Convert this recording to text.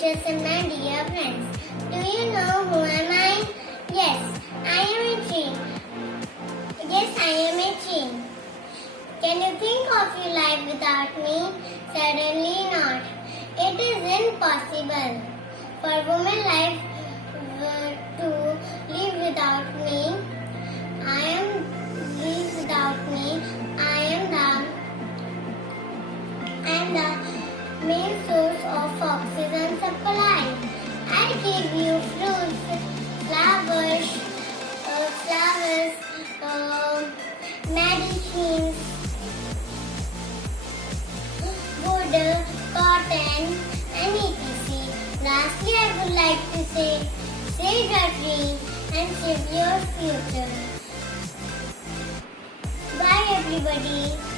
teachers and my dear friends. Do you know who am I? Yes, I am a tree. Yes, I am a tree. Can you think of your life without me? Certainly not. It is impossible for woman life to live without me. I am live without me. I am the main source of oxygen supply. I give you fruits, flowers, medicines, wood, cotton, and etc. Lastly, I would like to say, save your tree and save your future. Bye everybody.